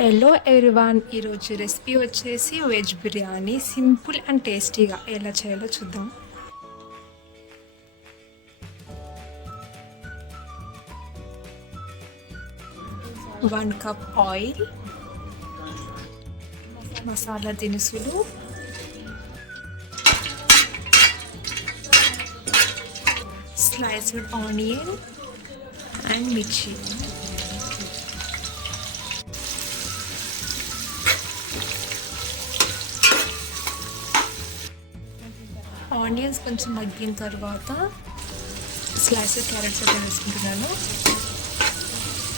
Hello everyone, ఈరోజు రెసిపీ వచ్చేసి వెజ్ biryani. Simple and టేస్టీగా ఎలా చేయాలో చూద్దాం. వన్ కప్ ఆయిల్, మసాలా దినుసులు, స్లైస్డ్ ఆనియన్ అండ్ మిర్చి. ఆనియన్స్ కొంచెం మగ్గిన తర్వాత స్లైసెస్ క్యారెట్స్ అయితే వేసుకుంటున్నాను.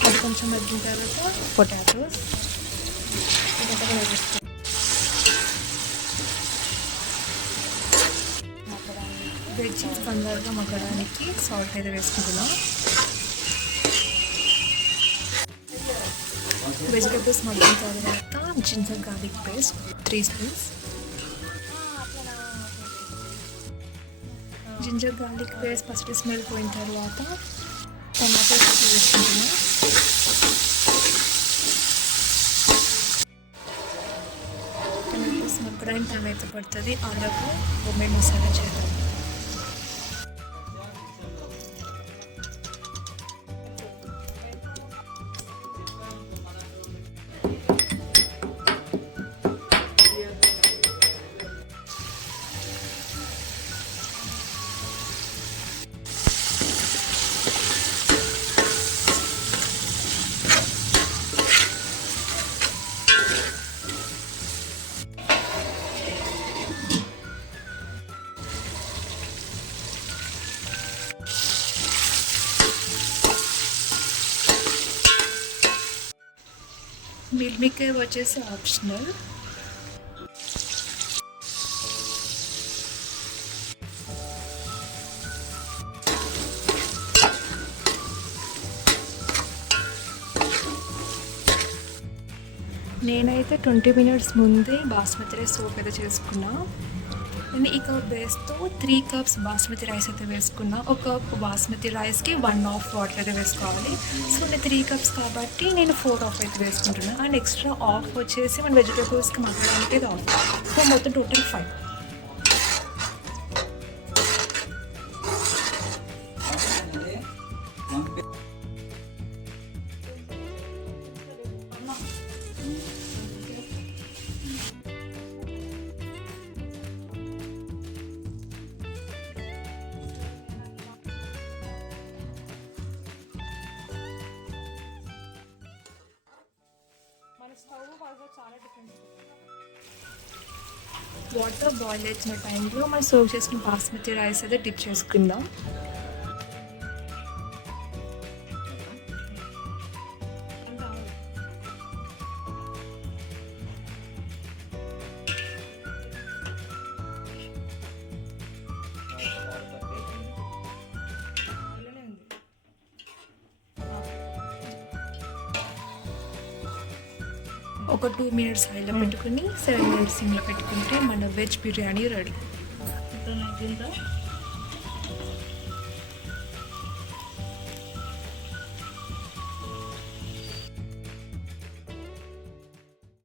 అది కొంచెం మగ్గిన తర్వాత పొటాటోస్ వెజ్జీస్ తొందరగా మగ్గడానికి సాల్ట్ అయితే వేసుకుంటున్నాను. వెజిటేబుల్స్ మగ్గిన తర్వాత ginger garlic paste 3 spoons, ginger garlic paste పచ్చడి స్మెల్ పోయిన తర్వాత టమాటోస్ అయితే వేసుకుంటున్నాం. టమాటోస్ మగ్గడానికి టైం అయితే పడుతుంది. అలాగే హోమ్మేడ్ మసాలా చేద్దాం. మిల్ మేకర్ వచ్చేసి ఆప్షనల్. నేనైతే 20 మినిట్స్ ముందే బాస్మతి రైస్ సోప్ అయితే చేసుకున్నా. నేను ఈ కప్ బేస్తో 3 కప్స్ బాస్మతి రైస్ అయితే వేసుకున్నా. ఒక కప్ బాస్మతి రైస్కి 1/2 వాటర్ అయితే వేసుకోవాలి. సో నేను 3 కప్స్ కాబట్టి నేను 4 అయితే వేసుకుంటున్నాను. అండ్ ఎక్స్ట్రా ఆఫ్ వచ్చేసి మన వెజిటేబుల్స్కి మగ్గడానికి ఇది ఆఫ్. సో మొత్తం టోటల్ 5. వాటర్ బాయిల్ అవుతున్న టైంలో మనం సర్వ్ చేసుకున్న బాస్మతి రైస్ అయితే డిప్ చేసుకుందాం. ఒక 2 మినిట్స్ హైలో పెట్టుకుని 7 మినిట్స్ సిమ్లో పెట్టుకుంటే మన వెజ్ బిర్యానీ రెడీ.